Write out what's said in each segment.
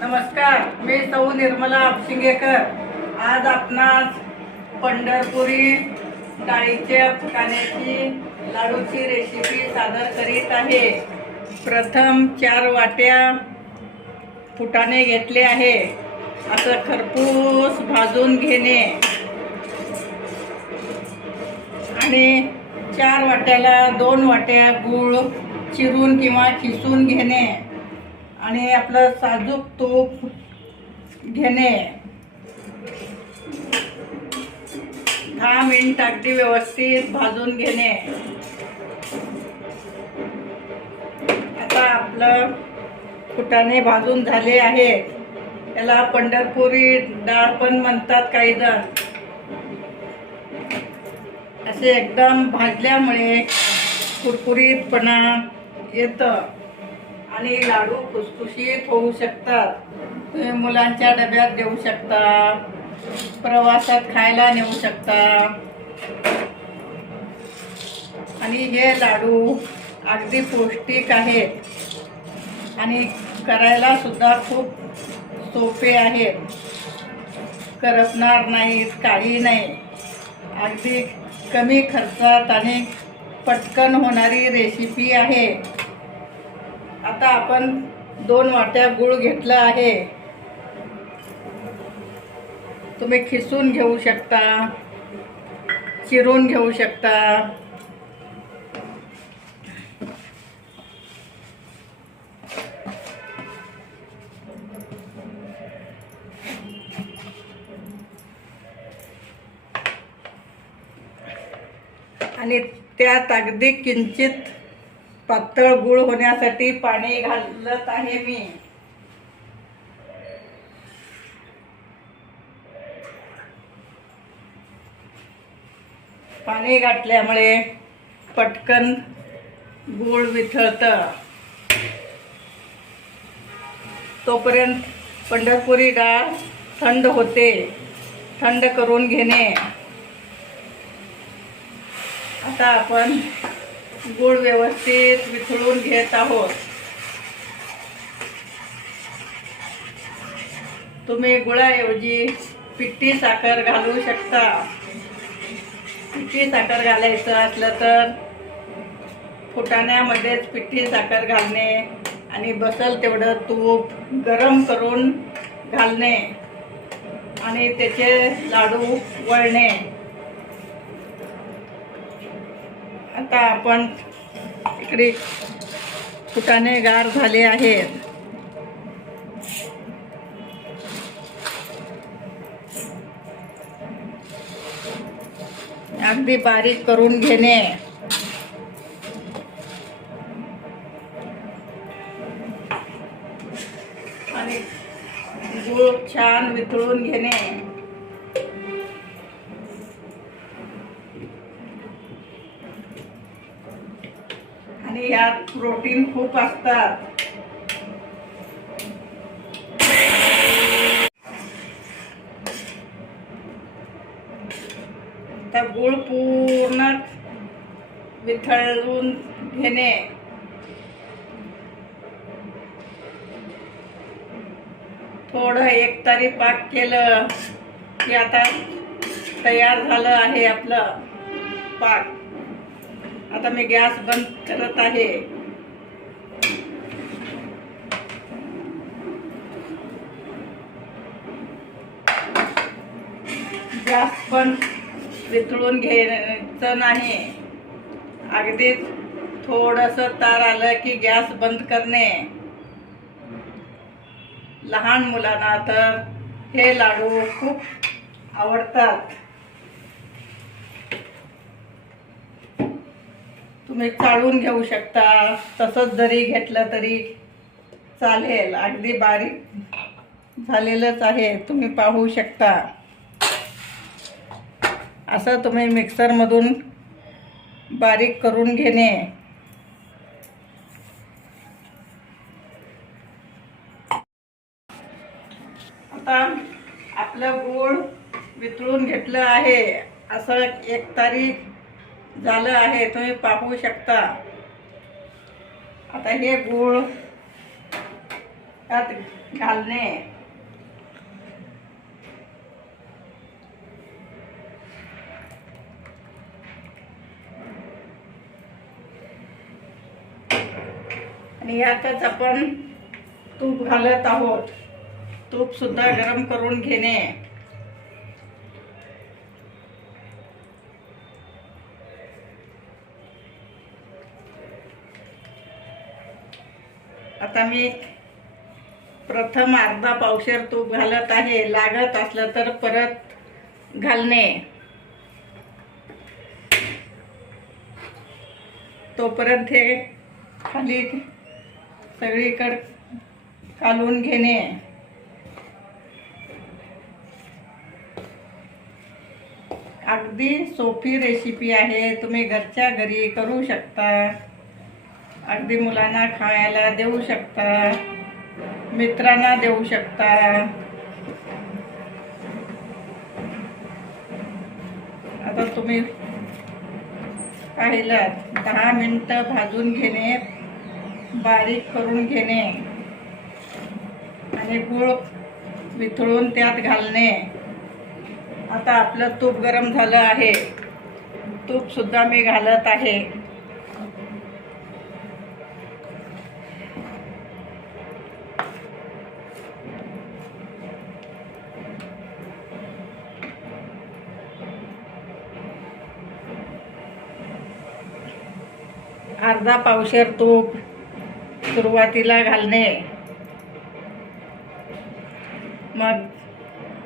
नमस्कार मी सौ निर्मला आपशिंगेकर. आज आपणास पंढरपुरी डाळीच्या फुटाण्याची लाडूची रेसिपी सादर करीत आहे. प्रथम चार वाट्या फुटाणे घेतले आहे. असं खरपूस भाजून घेणे. आणि चार वाट्याला दोन वाट्या गूळ चिरून किंवा खिसून घेणे. आणि आपलं साजूक तूप घेणे. दहा मिनिट अगदी व्यवस्थित भाजून घेणे. आता आपलं फुटाणे भाजून झाले आहे त्याला पंढरपुरी डाळ पण म्हणतात काही जण. असे एकदम भाजल्यामुळे कुरकुरीतपणा येतं. आणि लाडू खुसखुशीत होऊ शकतात. तुम्ही मुलांच्या डब्यात देऊ शकता. प्रवासात खायला नेऊ शकता. आणि हे लाडू अगदी पौष्टिक आहेत. आणि करायला सुद्धा खूप सोपे आहेत. करपणार नाहीत काही नाही. अगदी कमी खर्चात आणि पटकन होणारी रेसिपी आहे. आता आपण दोन वाट्या गूळ घेतला आहे. तुम्ही खिसून घेऊ शकता चिरून घेऊ शकता. आणि त्यात अगदी किंचित पातळ गुळ होण्यासाठी पाणी घालत आहे मी. पाणी घातल्यामुळे पटकन गूळ विथळतं. तोपर्यंत पंढरपुरी डाळ थंड होते थंड करून घेणे. आता आपण गुळ व्यवस्थित विथळून घेत आहोत. तुम्ही गुळाऐवजी पिठी साखर घालू शकता. पिठी साखर घालायचं असलं तर फुटाण्यामध्येच पिठी साखर घालणे आणि बसल तेवढं तूप गरम करून घालणे आणि त्याचे लाडू वळणे. आता आपण इकडे फुटाने गार झाले आहेत. अगदी बारीक करून घेणे. आणि गूळ छान वितळून घेणे. यात प्रोटीन खूप असतात. आता गुळ पूर्ण विथळून घेणे. थोडं एक तरी पाक केलं की आता तयार झालं आहे आपलं पाक. आता मी गॅस बंद करत आहे. गॅस पण वितळून घ्यायचं नाही. अगदीच थोडंसं तार आलं की गॅस बंद करणे. लहान मुलांना तर हे लाडू खूप आवडतात. तुम्ही चाळून घेऊ शकता. तसंच जरी घेतलं तरी चालेल. अगदी बारीक झालेलंच आहे. तुम्ही पाहू शकता. असं तुम्ही मिक्सरमधून बारीक करून घेणे. आता आपलं गूळ वितळून घेतलं आहे. असं एक तारीख झालं आहे तुम्ही पाहू शकता. आता हे गूळ त्यात घालणे. आणि यातच आपण तूप घालत आहोत. तूप सुद्धा गरम करून घेणे. आता मी प्रथम अर्धा पावशेर तूप घालत आहे. लागत असलं तर परत घालणे. तोपर्यंत हे खाली सगळीकडे कालवून घेणे. अगदी सोपी रेसिपी आहे. तुम्ही घरच्या घरी करू शकता. अगदी मुलांना खायला देऊ शकता मित्रांना देऊ शकता. आता तुम्ही पाहिलं दहा मिनटं भाजून घेणे बारीक करून घेणे आणि गूळ विथळून त्यात घालणे. आता आपलं तूप गरम झालं आहे. तूपसुद्धा मी घालत आहे. अर्धा पावशेर तूप सुरुवातीला घालणे. मग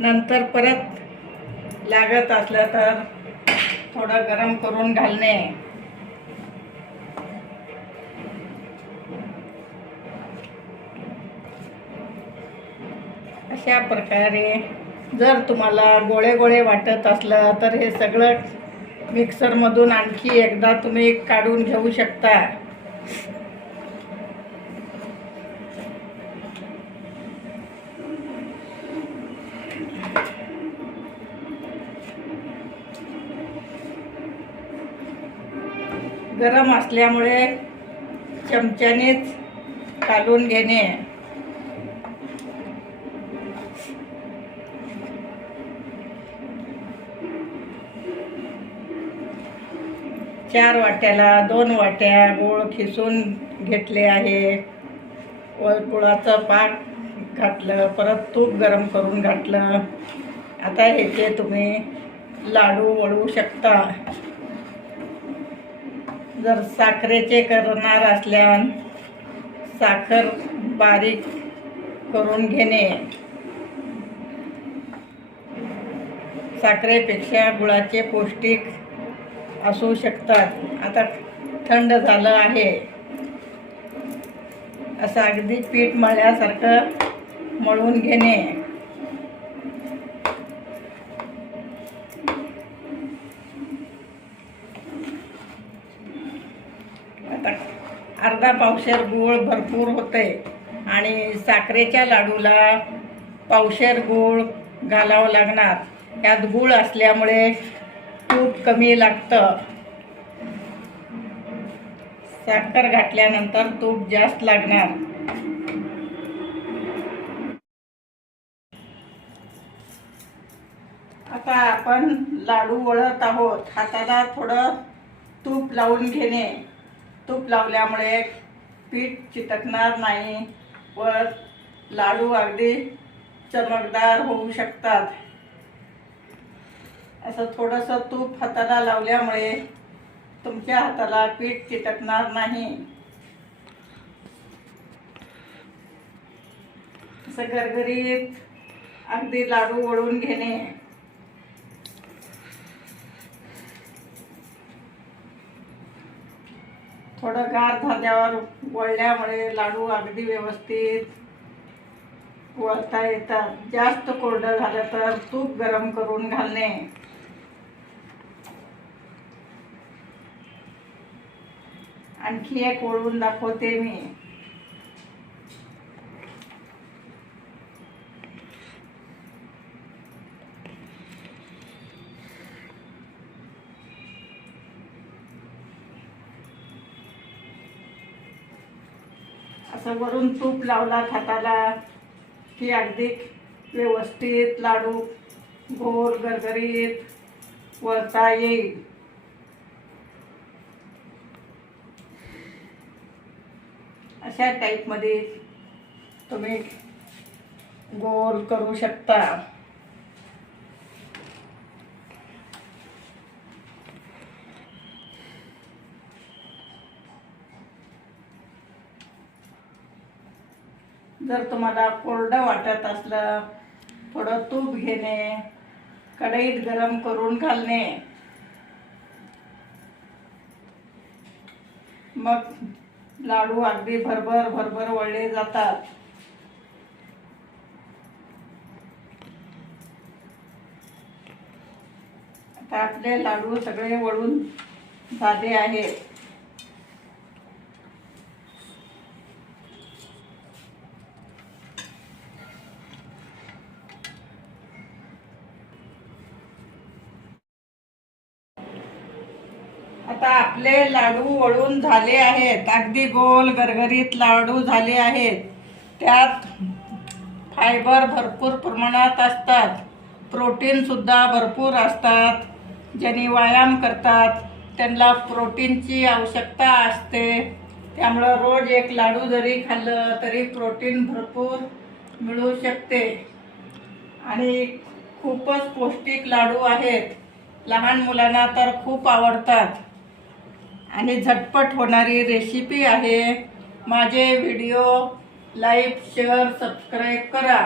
नंतर परत लागत असलं तर थोडं गरम करून घालणे. अशा प्रकारे जर तुम्हाला गोळे गोळे वाटत असलं तर हे सगळं मिक्सरमधून आणखी एकदा तुम्ही काढून घेऊ शकता. गरम असल्यामुळे चमच्यानेच काढून घेणे. चार वाट्याला दोन वाट्या गूळ खिसून घेतले आहे. व गुळाचं पाक घातलं परत तूप गरम करून घातलं. आता ह्याचे तुम्ही लाडू वळू शकता. जर साखरेचे करणार असल्यान साखर बारीक करून घेणे. साखरेपेक्षा गुळाचे पौष्टिक असू शकतात. आता थंड झालं आहे. असं अगदी पीठ मळल्यासारखं मळून घेणे. आता अर्धा पावशेर गूळ भरपूर होते. आणि साखरेच्या लाडूला पावशेर गूळ घालावं लागणार. यात गूळ असल्यामुळे तूप कमी लागतं. साखर घातल्यानंतर तूप जास्त लागणार. आता आपण लाडू वळत आहोत. हाताला थोडं तूप लावून घेणे. तूप लावल्यामुळे पीठ चिटकणार नाही व लाडू अगदी चमकदार होऊ शकतात. असं थोडंसं तूप हाताला लावल्यामुळे तुमच्या हाताला पीठ चिटकणार नाही. असं गरगरीत अगदी लाडू वळून घेणे. थोडं गार झाल्यावर वळल्यामुळे लाडू अगदी व्यवस्थित वळता येतात. जास्त कोरडं झालं तर तूप गरम करून घालणे. आणखी एक ओळून दाखवते मी. असं वरून तूप लावला हाताला की अगदी व्यवस्थित लाडू गोल गरगरीत वळता येईल. अशा टाईपमध्ये तुम्ही गोल करू शकता. जर तुम्हाला कोरडं वाटत असलं थोडं तूप घेणे कढईत गरम करून घालणे मग लाडू अगदी भरभर भरभर वळले जातात. आता आपले लाडू सगळे वळून झाले आहेत. आता आपले लाडू वळून झाले आहेत. अगदी गोल गरगरीत लाडू झाले आहेत. त्यात फायबर भरपूर प्रमाणात असतात. प्रोटीनसुद्धा भरपूर असतात. ज्यांनी व्यायाम करतात त्यांना प्रोटीनची आवश्यकता असते. त्यामुळं रोज एक लाडू जरी खाल्लं तरी प्रोटीन भरपूर मिळू शकते. आणि खूपच पौष्टिक लाडू आहेत. लहान मुलांना तर खूप आवडतात. आणि झटपट होणारी रेसिपी आहे. माझे व्हिडिओ लाईक शेअर सबस्क्राईब करा.